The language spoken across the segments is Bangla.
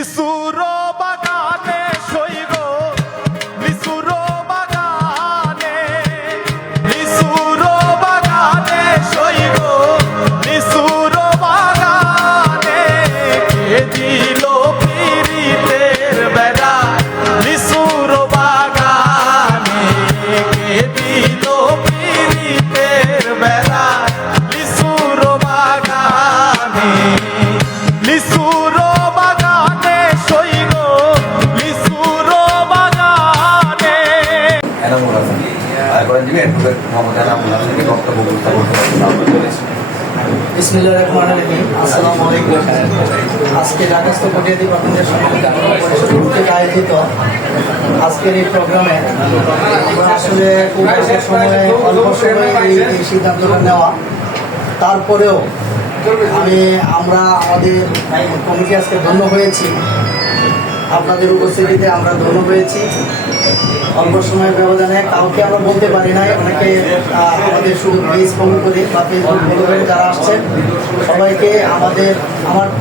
লিচুর বাগানে সইব লিচুর বাগানে লিচুর বাগানে সইব লিচুর বাগানে কে দিল পিরিতের বেড়া লিচুর বাগানে কে দিল পিরিতের বেড়া লিচুর বাগানে লিচুর বাগানে সইব লিচুর বাগানে। এনামুল হাসান আইকন দিবে অ্যাডভোকেট মোহাম্মদ এনামুল হাসানকে বক্তব্য উপস্থাপন করেন। বিসমিল্লাহির রহমানির রহিম। আসসালামু আলাইকুম। আজকে ঢাকাস্থ কটিয়াদী বাসিন্দাদের সম্মিলিত পরিষদ কর্তৃক আয়োজিত আজকের এই প্রোগ্রামে আমরা আসলে খুব অল্প সময়ে এই সিদ্ধান্তটা নেওয়া, তারপরেও আমরা আমাদের কমিটি আজকে ধন্য হয়েছি, আপনাদের উপস্থিতিতে আমরা ধন্য হয়েছি। অল্প সময়ের ব্যবধানে কাউকে আমরা বলতে পারি নাই, অনেকে আমাদের শুধু পেজ ফলো করে বা ফেসবুক ফলো করে যারা আসছেন সবাইকে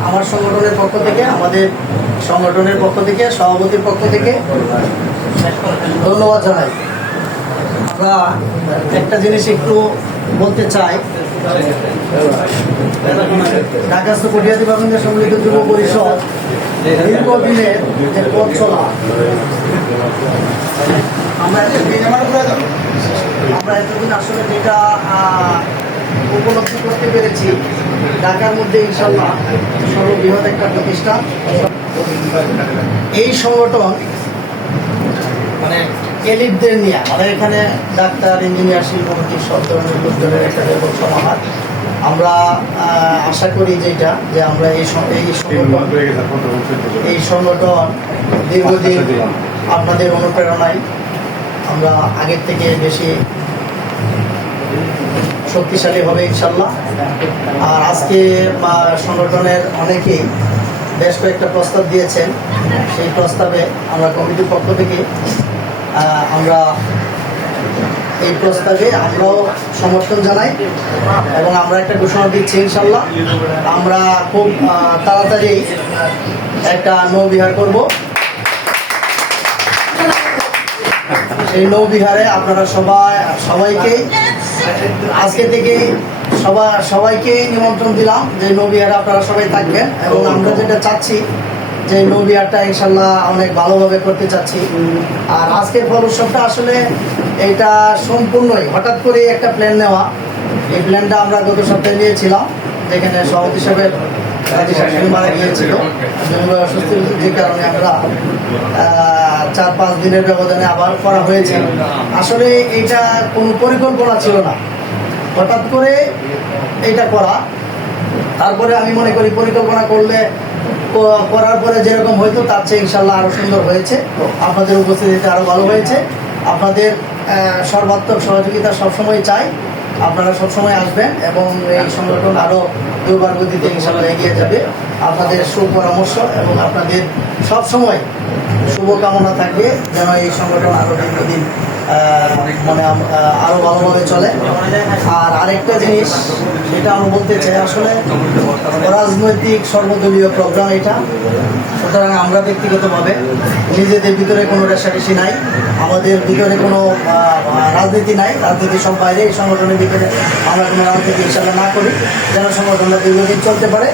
আমার সংগঠনের পক্ষ থেকে, আমাদের সংগঠনের পক্ষ থেকে, সভাপতির পক্ষ থেকে ধন্যবাদ জানাই। আমরা একটা জিনিস একটু বলতে চাই, ঢাকাস্থ কটিয়াদী বাসিন্দাদের সম্মিলিত যুব পরিষদ দীর্ঘদিনের যে পথ চলা, আমরা এতদিন আসলে যেটা উপলব্ধি করতে পেরেছি, ঢাকার মধ্যে ইনশাল্লাহ সর্ববৃহৎ একটা প্রতিষ্ঠান। এই সংগঠন মানে এলিটদের নিয়ে আমাদের এখানে ডাক্তার, ইঞ্জিনিয়ার, শিল্পপতি সব ধরনের লোকজনের একটা ব্যাপক সমাহার। আমরা আশা করি যেটা যে আমরা এই সংগঠন দীর্ঘদিন আপনাদের অনুপ্রেরণায় আমরা আগের থেকে বেশি শক্তিশালী হবে ইনশাল্লাহ। আর আজকে সংগঠনের অনেকেই বেশ কয়েকটা প্রস্তাব দিয়েছেন, সেই প্রস্তাবে আমরা কমিটির পক্ষ থেকে আমরা এই প্রস্তাবে আমরাও সমর্থন জানাই এবং আমরা একটা ঘোষণা দিচ্ছি ইনশাল্লাহ আমরা খুব তাড়াতাড়ি একটা নৌবিহার করব। এই নৌবিহারে আপনারা সবাইকেই আজকে থেকেই সবাইকেই নিমন্ত্রণ দিলাম যে নৌবিহারে আপনারা সবাই থাকবেন এবং আমরা যেটা চাচ্ছি যে নৌবিহারটা ইনশাল্লাহ অনেক ভালোভাবে করতে চাচ্ছি। আর আজকের ফলোৎসবটা আসলে এটা সম্পূর্ণই হঠাৎ করে একটা প্ল্যান নেওয়া। এই প্ল্যানটা আমরা গত সপ্তাহে নিয়েছিলাম, যেখানে সভাপতি হিসাবে মারা গিয়েছিল, অসুস্থ যে কারণে আমরা 4-5 দিনের ব্যবধানে আবার করা হয়েছে। আসলে এটা কোনো পরিকল্পনা ছিল না, হঠাৎ করে এটা করা। তারপরে আমি মনে করি পরিকল্পনা করার পরে যেরকম হয়তো তার চেয়ে ইনশাল্লাহ আরও সুন্দর হয়েছে, আপনাদের উপস্থিতিতে আরও ভালো হয়েছে। আপনাদের সর্বাত্মক সহযোগিতা সবসময় চাই, আপনারা সবসময় আসবেন এবং এই সংগঠন আরও দুর্বার গতিতে ইনশাল্লাহ এগিয়ে যাবে। আপনাদের সুপরামর্শ এবং আপনাদের সবসময় শুভকামনা থাকবে যেন এই সংগঠন আরও দীর্ঘদিন মানে আরও ভালোভাবে চলে। আর আরেকটা জিনিস যেটা আমি বলতে চাই, আসলে রাজনৈতিক সর্বদলীয় প্রোগ্রাম এটা, সুতরাং আমরা ব্যক্তিগতভাবে নিজেদের ভিতরে কোনো রেষারেষি নাই, আমাদের ভিতরে কোনো রাজনীতি নাই, রাজনীতি সব বাইরে। এই সংগঠনের ভিতরে আমরা কোনো রাজনীতি ইনশাল্লাহ না করি, যেন সংগঠনটা দীর্ঘদিন চলতে পারে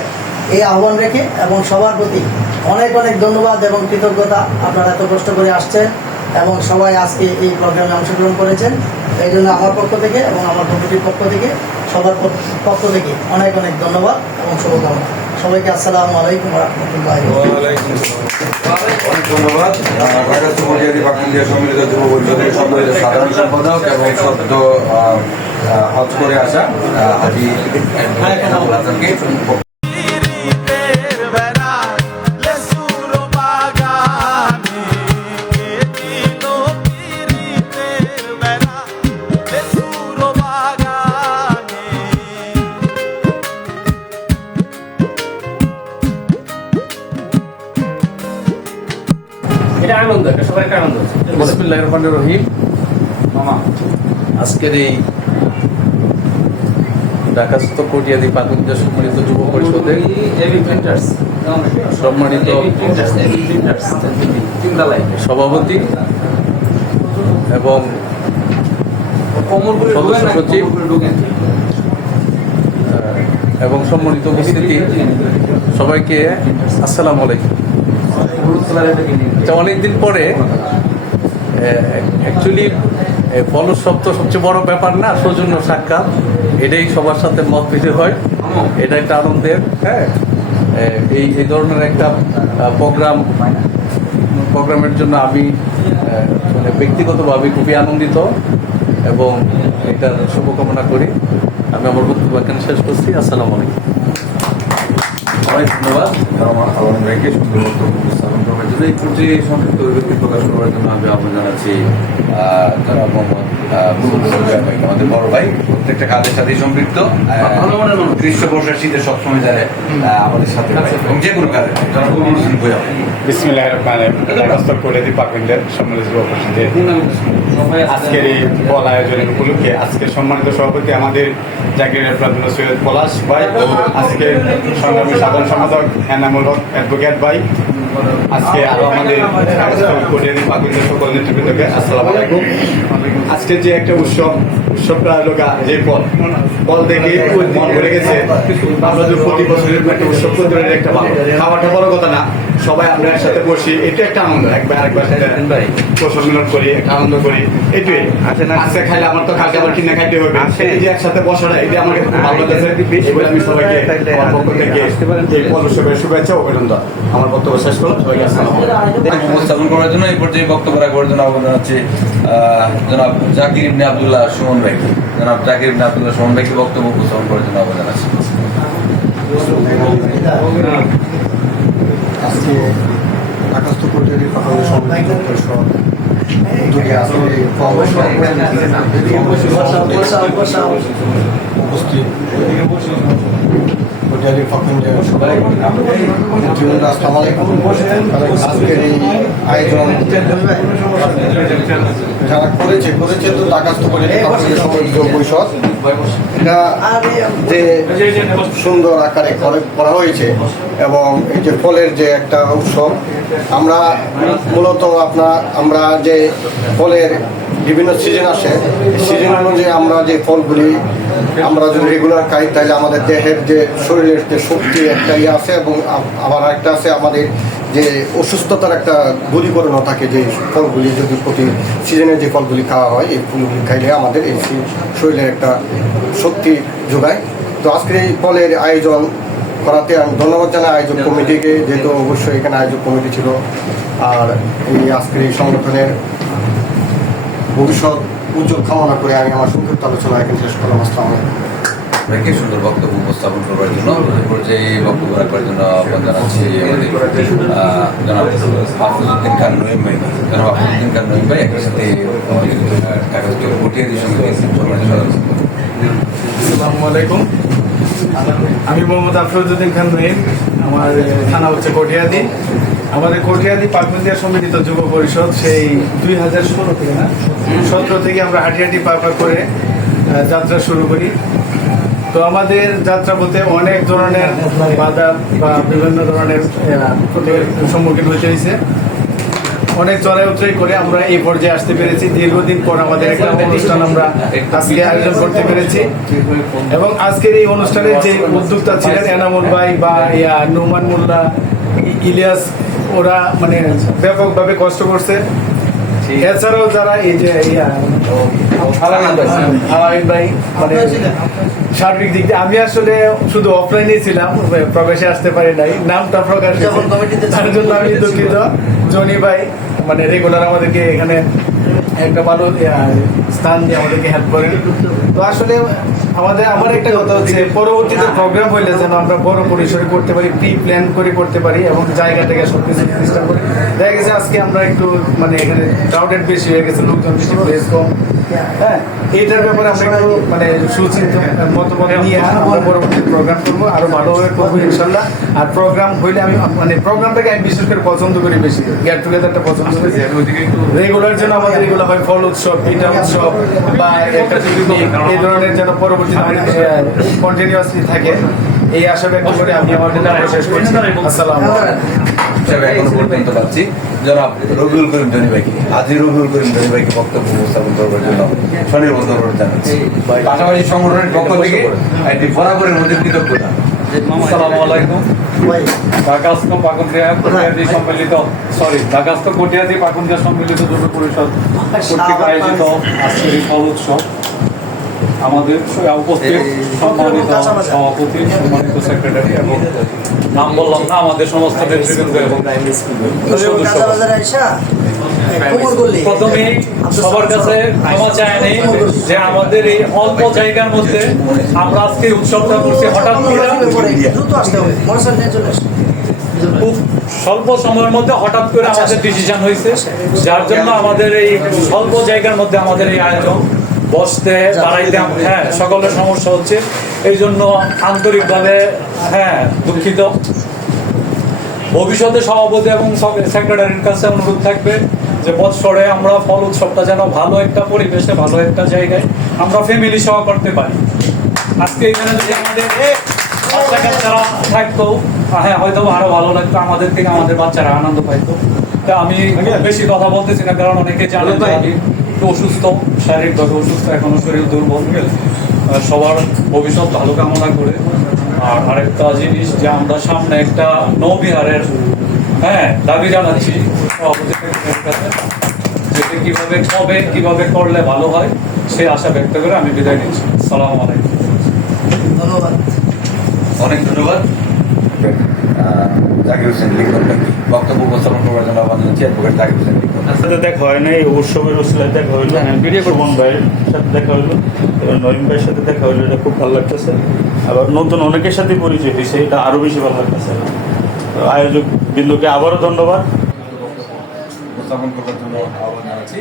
এই আহ্বান রেখে। এবং সবার প্রতি অনেক অনেক ধন্যবাদ এবং কৃতজ্ঞতা, আপনারা এত কষ্ট করে আসছেন এবং সবাই আজকে এই প্রোগ্রামে অংশগ্রহণ করেছেন। এই জন্য আমার পক্ষ থেকে এবং আমার কমিটির পক্ষ থেকে সবার পক্ষ থেকে অনেক অনেক ধন্যবাদ এবং শুভকামনা। সবাইকে আসসালামু আলাইকুম ওয়া রাহমাতুল্লাহি ওয়া বারাকাতুহু। অনেক ধন্যবাদ। ঢাকাস্থ কটিয়াদী বাসিন্দাদের সম্মিলিত যুব পরিষদের সম্মানিত সাধারণ সম্পাদক এবং সদ্য হজ করে আসা হাজী এনামুল হাসানকে। এটা আনন্দ, এটা সবার একটা আনন্দ হচ্ছে। বিসমিল্লাহির রহমানির রহিম। আজকের এই ঢাকাস্থ কটিয়াদী বাসিন্দাদের সম্মিলিত যুব পরিষদের সম্মানিত সভাপতি এবং সদস্য সচিব এবং সম্মানিত উপস্থিতি সবাইকে আসসালামু আলাইকুম। অনেকদিন পরে অ্যাকচুয়ালি ফলোৎসব তো সবচেয়ে বড় ব্যাপার না, সৌজন্য সাক্ষাৎ, এটাই সবার সাথে মত পেতে হয়, এটা একটা আনন্দের। হ্যাঁ, এই ধরনের একটা প্রোগ্রামের জন্য আমি মানে ব্যক্তিগতভাবে খুবই আনন্দিত এবং এটার শুভকামনা করি। আমি আমার বক্তব্য এখানে শেষ করছি। আসসালামু আলাইকুম। অনেক ধন্যবাদ আমার ভাইকে সুন্দর বক্তব্য উপস্থাপন করার জন্য। এই পর্যায়ে সংক্ষিপ্ত অভিব্যক্তি প্রকাশ করার জন্য আমি আহ্বান জানাচ্ছি জনাব মোহাম্মদ ভাই, আমাদের বড় ভাই, প্রত্যেকটা কাজের সাথেই সম্পৃক্ত, গ্রীষ্ম বর্ষা শীতে সবসময় যায় আমাদের সাথে এবং যে কোনো কাজে। জনাব ভূয়া, বিসমিল্লাহির রহমানির রহিম। ঢাকা কলেজ ডিপার্টমেন্টের সম্মানিত সভাপতি, আজকের এই বল আয়োজনের উপলক্ষে আজকের সম্মানিত সভাপতি আমাদের জাকির প্রাথমিক সৈয়দ পলাশ ভাই, আজকে সংগ্রামী সাধারণ সম্পাদক এনামুল হক অ্যাডভোকেট ভাই, আজকে আরো আমাদের কলেজ ডিপার্টমেন্টের সকল নেতৃবৃন্দকে আসসালামু আলাইকুম। আজকে যে একটা উৎসবটা হলো যে বল দেখে মন ভরে গেছে। আমরা যে প্রতি বছরের একটা উৎসব করতে পারি, একটা ভালো খাওয়াটা বড় কথা না, সবাই আমরা একসাথে বসি, এটা একটা আনন্দ। একবার সম্মেলন করি, আনন্দ করি, এটাই। আজকে খাইলে আমার তো কালকে আবার কিনে খাইতে হবে, এই যে একসাথে বসাটা, এটা আমাকে খুব ভালো লাগছে। আমি সবাইকে আমার পক্ষ থেকে এই পল উৎসবের শুভেচ্ছা ও অভিনন্দন। আমার বক্তব্য শেষ করলাম। সবাইকে আসসালামু আলাইকুম। উপস্থাপন করার জন্য এই পর্যায়ে বক্তব্য রাখবার জন্য আহ্বান জানাচ্ছি জনাব জাকির ইবনে আব্দুল্লাহ সুমন ভাই। জনাব জাকির ইবনে আব্দুল্লাহ সুমন ভাইকে বক্তব্য উপস্থাপন করার জন্য আহ্বান জানাচ্ছি। আজকে ঢাকাস্থ পর্যায়ের সকলের সম্মানিত পরিষদ উদ্যোগে আজকে উপস্থিত পর্যায়ের ফকিন্ডের সবাই জীবনরা আসসালামু আলাইকুম। আজকের এই আয়োজন যারা করেছে তো ঢাকাস্থ পর্যায়ের সম্মানিত পরিষদ, এটা যে সুন্দর আকারে করা হয়েছে এবং এই যে ফলের যে একটা উৎসব, আমরা মূলত আমরা যে ফলের বিভিন্ন সিজন আসে, সিজন অনুযায়ী আমরা যে ফলগুলি আমরা যদি রেগুলার খাই তাহলে আমাদের দেহের যে শরীরের যে শক্তি একটা ইয়ে আছে এবং আবার একটা আছে আমাদের যে অসুস্থতার একটা দূরীকরণও থাকে। যে ফলগুলি যদি প্রতি সিজনে যে ফলগুলি খাওয়া হয়, এই ফলগুলি খাইলে আমাদের এই শরীরের একটা শক্তি যোগায়। তো আজকের এই ফলের আয়োজন করাতে আমি ধন্যবাদ জানাই আয়োজক কমিটিকে, যেহেতু অবশ্যই এখানে আয়োজক কমিটি ছিল। আর এই আজকের এই সংগঠনের ভবিষ্যৎ উজ্জ্বল কামনা করে আমি আমার সংক্ষিপ্ত আলোচনা এখানে শেষ করলাম। আসসালামু আলাইকুম। ভাইকে সুন্দর বক্তব্য উপস্থাপন করবার জন্য এই পর্যায়ে বক্তব্য রাখবার জন্য আহ্বান জানাচ্ছি আমাদের জনাব আফরুদ্দিন খান নঈম ভাই। জনাব আফরুদ্দিন খান নঈম ভাই একই সাথে ঢাকাস্থ পটিয়াদি সমিতির সম্মানিত সদস্য। আসসালামু আলাইকুম। আমি মোহাম্মদ আফরুদ্দিন খান নঈম, আমার থানা হচ্ছে কটিয়াদি। আমাদের কটিয়াদি পাকবন্দিয়া সম্মিলিত যুব পরিষদ সেই 2016 থেকে না 17 থেকে আমরা হাঁটি পাকা করে যাত্রা শুরু করি। তো আমাদের যাত্রা পথে অনেক ধরনের বাধা বা বিভিন্ন ধরনের সম্মুখীন হতে হয়েছে। অনেক চড়াই উতরাই করে আমরা এই পর্যায়ে আসতে পেরেছি। দীর্ঘদিন পর আমাদের একটা অনুষ্ঠান আমরা আজকে আয়োজন করতে পেরেছি এবং আজকের এই অনুষ্ঠানের যে উদ্যোক্তা ছিলেন এনামুল ভাই বা নুমান মোল্লা, ইলিয়াস, ওরা মানে ব্যাপকভাবে কষ্ট করছে। এছাড়াও যারা এই যে আলামিন ভাই, মানে সার্বিক দিক দিয়ে আমি আসলে শুধু অফলাইনে ছিলাম, প্রবেশে আসতে পারি নাই, নামটা প্রকাশ তার জন্য আমি দুঃখিত। জনি ভাই মানে রেগুলার আমাদেরকে এখানে একটা ভালো স্থান দিয়ে আমাদেরকে হেল্প করেন। তো আসলে আমার একটা কথা হচ্ছে, পরবর্তীতে প্রোগ্রাম হইলে যেন আমরা বড় পরিসরে করতে পারি, প্রি প্ল্যান করে করতে পারি এবং জায়গা থেকে সব কিছু চেষ্টা করি। দেখা গেছে আজকে আমরা একটু মানে এখানে ক্রাউডেড বেশি হয়ে গেছে, লোকজন বেশি, প্লেস কম। হ্যাঁ, এইটার ব্যাপারে আমরা একটু মানে সুচিন্তিত মতামত নিয়ে আমরা পরবর্তী প্রোগ্রাম করবো, আরো ভালোভাবে করবো ইনশাল্লাহ। আর প্রোগ্রাম হইলে আমি মানে প্রোগ্রামটাকে আমি বিশেষ করে পছন্দ করি, বেশি গেট টুগেদারটা পছন্দ করি। রেগুলার যেন আমাদের এগুলো হয়, ফল উৎসব, পিঠা উৎসব বা একটা এই ধরনের যেন পরবর্তী কন্টিনিউয়াসলি থাকে। এই আশা ব্যক্ত করে আমি আমার বক্তব্য শেষ করছি। আসসালামু আলাইকুম। হিসেবে এখনো পর্যন্ত পাচ্ছি জনাব রবিউল করিম জনি ভাইকে, আজি রবিউল করিম জনি ভাইকে বক্তব্য উপস্থাপন করবার জন্য স্বনির্বন্ধ অনুরোধ জানাচ্ছি। পাশাপাশি সংগঠনের পক্ষ থেকে একটি বরাবরের মধ্যে কৃতজ্ঞতা। আসসালামু আলাইকুম। ঢাকাস্থ পাকুন্দিয়া কটিয়াদি সম্মিলিত ঢাকাস্থ কটিয়াদি পাকুন্দিয়া সম্মিলিত যুব পরিষদ কর্তৃক আয়োজিত আজকের এই ফল উৎসব আমাদের উপস্থিত সম্মানিত সভাপতি, সম্মানিত সেক্রেটারি এবং নাম বললাম না, আমাদের সমস্ত নেতৃবৃন্দ এবং প্রথমেই সবার কাছে ক্ষমা চায় নেই যে আমাদের এই অল্প জায়গার মধ্যে আমরা আজকে উৎসবটা করছি হঠাৎ করে, খুব স্বল্প সময়ের মধ্যে হঠাৎ করে আমাদের ডিসিশন হয়েছে, যার জন্য আমাদের এই স্বল্প জায়গার মধ্যে আমাদের এই আয়োজন বসতে দাঁড়াইতে সকলের সমস্যা হচ্ছে, এই জন্য আন্তরিকভাবে দুঃখিত। ভবিষ্যতে সভাপতি এবং সেক্রেটারির কাছে অনুরোধ থাকবে যে বৎসরে আমরা ফল উৎসবটা যেন ভালো একটা পরিবেশে, ভালো একটা জায়গায় আমরা ফ্যামিলি সহ করতে পারি। আজকে এখানে যদি আমাদের বাচ্চা কাচ্চারা থাকতো, হয়তো আরো ভালো লাগতো, আমাদের থেকে আমাদের বাচ্চারা আনন্দ পাইতো। তা আমি বেশি কথা বলতেছি না, কারণ অনেকে জানে যে আমি একটু অসুস্থ, শারীরিকভাবে অসুস্থ, এখনো শরীর দুর্বল। সবার ভবিষ্যৎ ভালো কামনা করে। আর আরেকটা জিনিস যে আমরা সামনে একটা নৌবিহারের দাবি জানাচ্ছি সভাপতির কাছে, যেটা কিভাবে হবে, কিভাবে করলে ভালো হয়, সেই আশা ব্যক্ত করে আমি বিদায় নিচ্ছি। আসসালামু আলাইকুম। ধন্যবাদ। অনেক ধন্যবাদ। জাকির হোসেন লিখন ভাইকে বক্তব্য উপস্থাপন করবার জন্য আহ্বান জানাচ্ছি। অ্যাডভোকেট জাকির হোসেন লিখন। সাথে দেখা হয় না, এই উৎসবের ওসিলায় দেখা হইলো, সুমন ভাইয়ের সাথে দেখা হইলো, নঈম ভাইয়ের সাথে দেখা হইলো, এটা খুব ভালো লাগতেছে। আবার নতুন অনেকের সাথে পরিচয় হয়েছে, এটা আরো বেশি ভালো লাগতেছে। আয়োজক বিন্দুকে আবারও ধন্যবাদ। উপস্থাপন করবার জন্য আহ্বান জানাচ্ছি।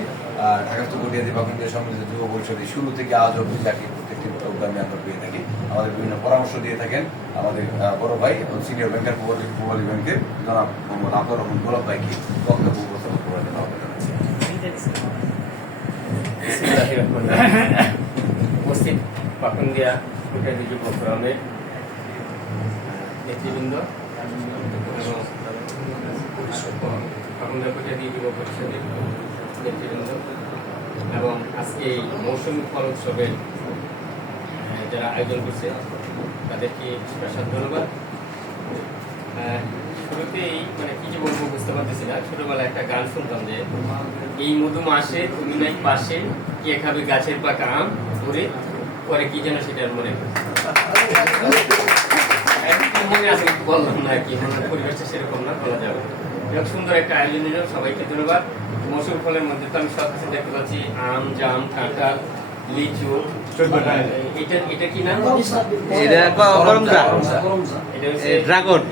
ঢাকাস্থ কটিয়াদি পাকুন্দিয়া সম্মিলিত যুব পরিষদের শুরু থেকে আজ অবধি যাকে প্রত্যেকটি প্রোগ্রামে আমরা পেয়ে থাকি, আমাদের বিভিন্ন পরামর্শ দিয়ে থাকেন আমাদের বড় ভাই এবং সিনিয়র ব্যাংকার পূবালী ব্যাংকের জনাব মোহাম্মদ আব্দুর রহমান গোলাপ ভাইকে বক্তব্য উপস্থাপন করার জন্য আহ্বান জানাচ্ছি। উপস্থিত পাকুন্দিয়া কটিয়াদি যুব ফোরামের নেতৃবৃন্দ এবং পাকুন্দিয়া কটিয়াদি যুব পরিষদের নেতৃবৃন্দ এবং আজকে এই মৌসুমী ফল উৎসবের যারা আয়োজন করছে তাদেরকে স্পেশাল ধন্যবাদ। শুরুতেই কি যে বলবো বুঝতে পারতেছি না, ছোটবেলায় একটা গান শুনতাম যে এই মধু মাসে তুমি নাই পাশে, কে খাবে গাছের পাকা আম ধরে, পরে কি যেন সেটার মনে মনে আছে, বললাম না কি পরিবেশটা সেরকম না, বলা যাবে। এরকম সুন্দর একটা আয়োজন নিল, সবাইকে ধন্যবাদ। মৌসুমী ফলের মধ্যে তো আমি সব কিছু দেখতে পাচ্ছি, আম, জাম, কাঁঠাল, লিচু, এটা কি নাম? এটা হচ্ছে ড্রাগন,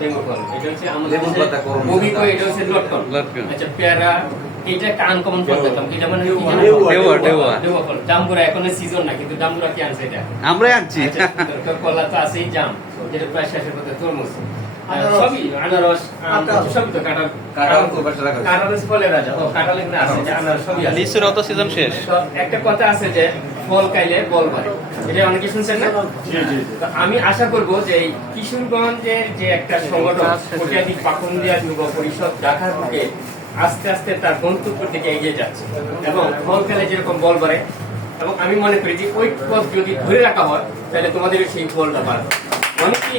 বেঙ্গল ফল। এটা হচ্ছে আমাদের মুভিকো, এটা হচ্ছে লটকন। আচ্ছা, পেয়ারা, এটা একটা আনকমন ফল পেতাম, এটা মানে দেওয়া ফল। জাম্বুরা এখন সিজন না, কিন্তু জাম্বুরা কি আনছে? এটা আমরা আনছি। কলা তো আছেই, জাম যেটা প্রায় শেষের পথে, তরমুজ, সবই আনারস, সবই তো কাঁঠাল ফলের রাজা। কাঁঠাল এখানে আছে, আনারস সবই আছে। লিচুর অত সিজন শেষ। একটা কথা আছে যে ফল খাইলে বল বাড়ে, এটা অনেকে শুনছেন না? আমি আশা করবো যে এই কিশোরগঞ্জের যে একটা সংগঠন কটিয়াদি পাকুন্দিয়া যুব পরিষদ ঢাকার বুকে আস্তে আস্তে তার গন্তব্যের দিকে এগিয়ে যাচ্ছে এবং ফল খেলে যেরকম বল বাড়ে, এবং আমি মনে করি যে ওই পথ যদি ধরে রাখা হয় তাহলে তোমাদের সেই ফলটা বাড়বে। অনেকেই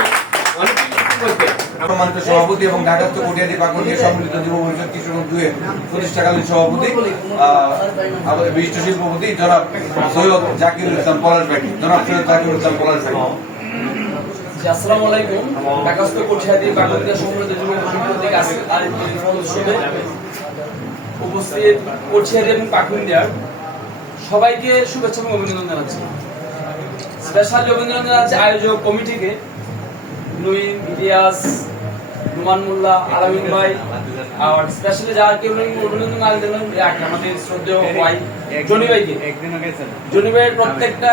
সম্মানিত সভাপতি এবং ঢাকাস্থ কটিয়াদি পাকুন্দিয়া সম্মিলিত যুব পরিষদ কিশোরগঞ্জ 2 এর প্রতিষ্ঠাকালীন সভাপতি, আমাদের বিশিষ্ট শিল্পপতি জনাব সৈয়দ জাকিরুল ইসলাম পলাশ ভাই, জনাব সৈয়দ জাকিরুল ইসলাম পলাশ ভাই। আসসালামু আলাইকুম। ঢাকাস্থ কটিয়াদি পাকুন্দিয়া সম্মিলিত যুব পরিষদ থেকে আরেকটি ফল উৎসবে উপস্থিত কটিয়াদি এবং পাকুন্দিয়ার সবাইকে শুভেচ্ছা এবং অভিনন্দন জানাচ্ছি। স্পেশাল অভিনন্দন জানাচ্ছি আয়োজক কমিটিকে, নঈম, ইলিয়াস, রুমান মোল্লা, আলামিন ভাই, আর স্পেশালি যাকে অভিনন্দন আমাদের শ্রদ্ধেয় ভাই জনি ভাইকে। জনি ভাইয়ের প্রত্যেকটা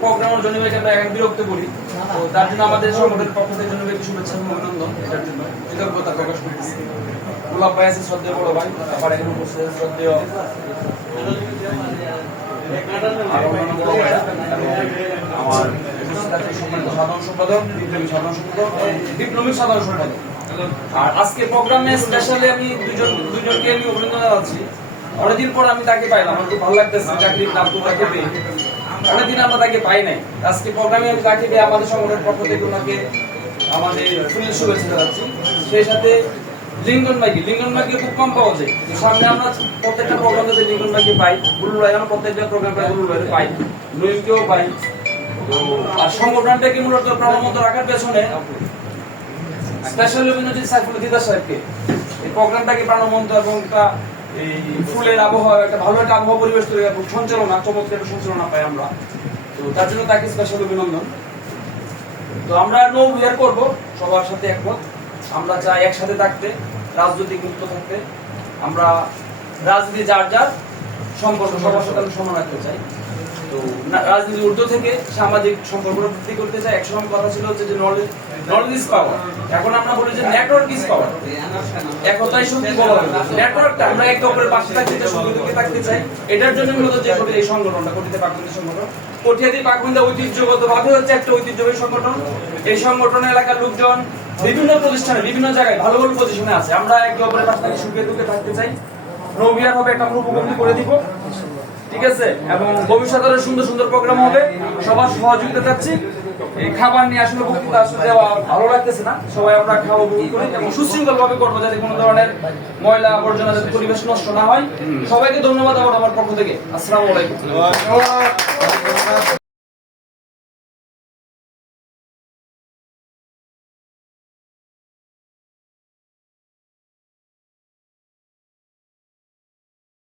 প্রোগ্রামের জনি ভাইকে আমরা এখন বিরক্ত করি, তো তার জন্য আমাদের সংগঠনের পক্ষ থেকে জনি ভাইকে শুভেচ্ছা এবং অভিনন্দন, এটার জন্য কৃতজ্ঞতা প্রকাশ করতেছি। গোলাপ ভাই আছে শ্রদ্ধেয় বড় ভাই, আবার এখানে উপস্থিত আছে শ্রদ্ধেয় আর অন্যান্য বড় ভাইরা এবং আমার উপস্থিত আছে সম্মানিত সাধারণ সম্পাদক, ডিপ্লোমিক সাধারণ সম্পাদক। আর আজকে প্রোগ্রামে স্পেশালি আমি দুজনকে আমি অভিনন্দন জানাচ্ছি। অনেকদিন পর আমি তাকে পাইলাম, আমার খুব ভালো লাগতেছে চাকরির নাম তো তাকে পেয়ে। অনেকদিন আমরা তাকে পাই নাই, আজকে প্রোগ্রামে আমি তাকে পেয়ে আমাদের সংগঠনের পক্ষ থেকে ওনাকে আমাদের ফুলের শুভেচ্ছা জানাচ্ছি। সেই সাথে লিঙ্কন ভাইকে খুব কম পাওয়া যায়, তো সামনে আমরা প্রত্যেকটা প্রোগ্রামে লিঙ্কন ভাইকে পাই, বুলুল ভাই আমরা প্রত্যেকটা প্রোগ্রাম বুলুল ভাইকে পাই, নইমকেও পাই। আর সংগঠনটাকে মূলত প্রাণবন্ত রাখার পেছনে স্পেশাল অভিনন্দন সাইফুল দিদা সাহেবকে। এই প্রোগ্রামটাকে প্রাণবন্ত এবং একটা এই ফুলের আবহাওয়া, একটা ভালো একটা আবহাওয়া পরিবেশ তৈরি এবং সঞ্চালনা, চমৎকার একটা সঞ্চালনা পাই আমরা, তো তার জন্য তাকে স্পেশাল অভিনন্দন। তো আমরা নো বিহার করব সবার সাথে একমত, আমরা চাই একসাথে থাকতে, রাজনৈতিক মুক্ত থাকতে। আমরা রাজনীতি যার যার সম্পর্ক সবার সাথে আমরা সমান রাখতে চাই। তো রাজনীতির ঊর্ধ্ব থেকে সামাজিক সম্পর্ক বৃদ্ধি করতে চাই। একসময় কথা ছিল হচ্ছে যে নলেজ ইজ পাওয়ার, এখন আমরা বলি যে নেটওয়ার্ক ইজ পাওয়ার। একতাই শক্তি বলা হয়, নেটওয়ার্কটা আমরা একে অপরের পাশে থাকতে চাই, সঙ্গে থাকতে চাই। এটার জন্য মূলত যে এই সংগঠনটা কঠিয়াদি পাকবন্ধী সংগঠন, কঠিয়াদি পাকবন্ধী ঐতিহ্যগতভাবে হচ্ছে একটা ঐতিহ্যবাহী সংগঠন। এই সংগঠনের এলাকার লোকজন বিভিন্ন প্রতিষ্ঠানে বিভিন্ন জায়গায় ভালো ভালো পজিশনে আছে। আমরা একে অপরের পাশে থাকি, সুখে দুঃখে থাকতে চাই। নবিয়ার হবে একটা উপবন্ধী করে দিব, ঠিক আছে? এবং ভবিষ্যতে আরো সুন্দর সুন্দর প্রোগ্রাম হবে, সবার সহযোগিতা চাচ্ছি। এই খাবার নিয়ে আসলে বক্তৃতা আসলে দেওয়া ভালো লাগতেছে না, সবাই আমরা খাওয়া উপভোগ করি এবং সুশৃঙ্খল ভাবে করবো, যাতে কোনো ধরনের ময়লা আবর্জনা যাতে পরিবেশ নষ্ট না হয়। সবাইকে ধন্যবাদ আমার পক্ষ থেকে। আসসালামু আলাইকুম।